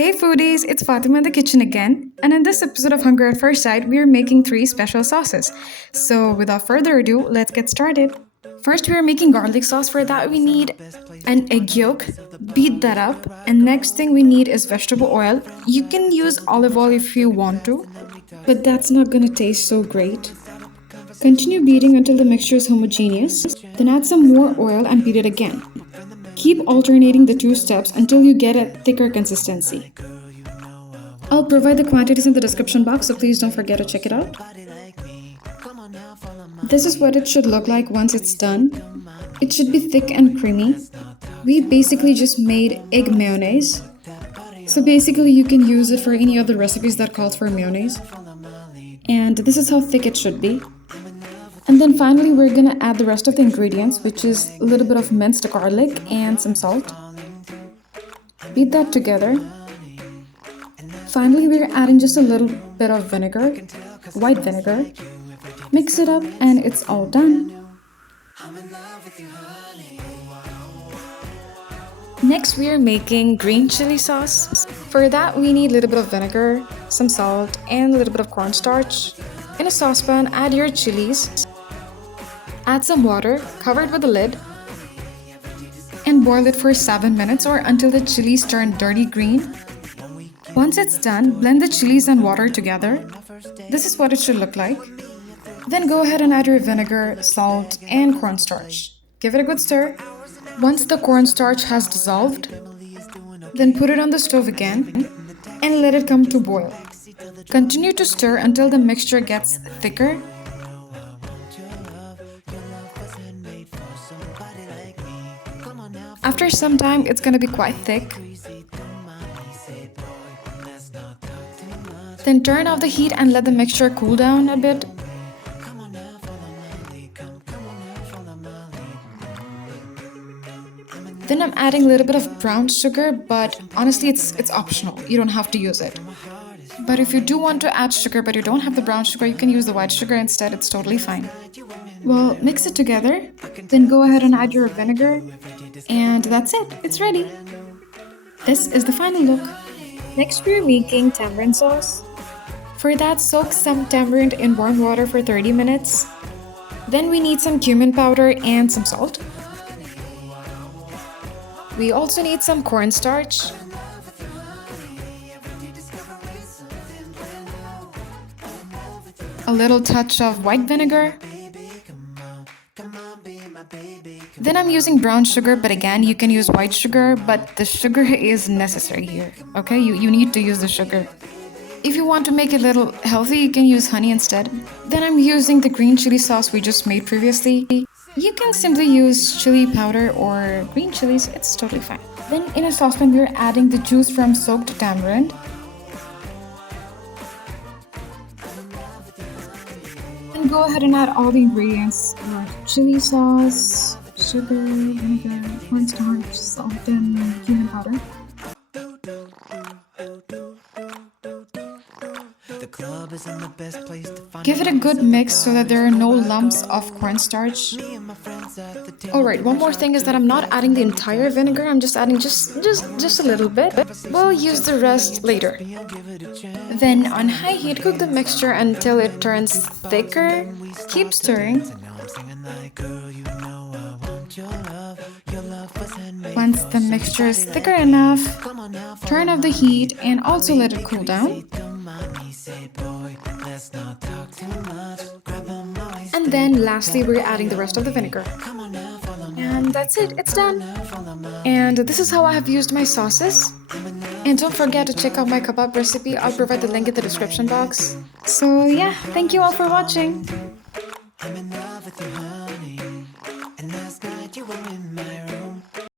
Hey foodies, it's Fatima in the kitchen again, and in this episode of Hunger at First Sight, we are making three special sauces. So, without further ado, let's get started. First, we are making garlic sauce. For that, we need an egg yolk, beat that up, and next thing we need is vegetable oil. You can use olive oil if you want to, but that's not gonna taste so great. Continue beating until the mixture is homogeneous, then add some more oil and beat it again. Keep alternating the two steps until you get a thicker consistency. I'll provide the quantities in the description box, so please don't forget to check it out. This is what it should look like once it's done. It should be thick and creamy. We basically just made egg mayonnaise. So basically you can use it for any other recipes that calls for mayonnaise. And this is how thick it should be. And then finally we're gonna add the rest of the ingredients, which is a little bit of minced garlic and some salt. Beat that together. Finally we're adding just a little bit of vinegar, white vinegar. Mix it up and it's all done. Next we are making green chili sauce. For that we need a little bit of vinegar, some salt, and a little bit of cornstarch. In a saucepan, add your chillies. Add some water, cover it with a lid, and boil it for 7 minutes or until the chilies turn dirty green. Once it's done, blend the chilies and water together. This is what it should look like. Then go ahead and add your vinegar, salt, and cornstarch. Give it a good stir. Once the cornstarch has dissolved, then put it on the stove again and let it come to boil. Continue to stir until the mixture gets thicker. After some time, it's gonna be quite thick. Then turn off the heat and let the mixture cool down a bit. Then I'm adding a little bit of brown sugar, but honestly it's optional. You don't have to use it. But if you do want to add sugar but you don't have the brown sugar, you can use the white sugar instead. It's totally fine. Well, mix it together. Then go ahead and add your vinegar. And that's it. It's ready. This is the final look. Next, we're making tamarind sauce. For that, soak some tamarind in warm water for 30 minutes. Then we need some cumin powder and some salt. We also need some cornstarch. A little touch of white vinegar. Then I'm using brown sugar, but again, you can use white sugar, but the sugar is necessary here, okay? You need to use the sugar. If you want to make it a little healthy, you can use honey instead. Then I'm using the green chili sauce we just made previously. You can simply use chili powder or green chilies, it's totally fine. Then in a saucepan, we're adding the juice from soaked tamarind. And go ahead and add all the ingredients, like chili sauce, sugar, vinegar, cornstarch, salt, and cumin powder. Give it a good mix so that there are no lumps of cornstarch. Alright, one more thing is that I'm not adding the entire vinegar, I'm just adding just a little bit. We'll use the rest later. Then on high heat, cook the mixture until it turns thicker. Keep stirring. Once the mixture is thicker enough, turn off the heat and also let it cool down. And then lastly, we're adding the rest of the vinegar. And that's it, it's done. And this is how I have used my sauces. And don't forget to check out my kebab recipe. I'll provide the link in the description box. So yeah, thank you all for watching. I'm in love with you, honey. And last night you were in my room.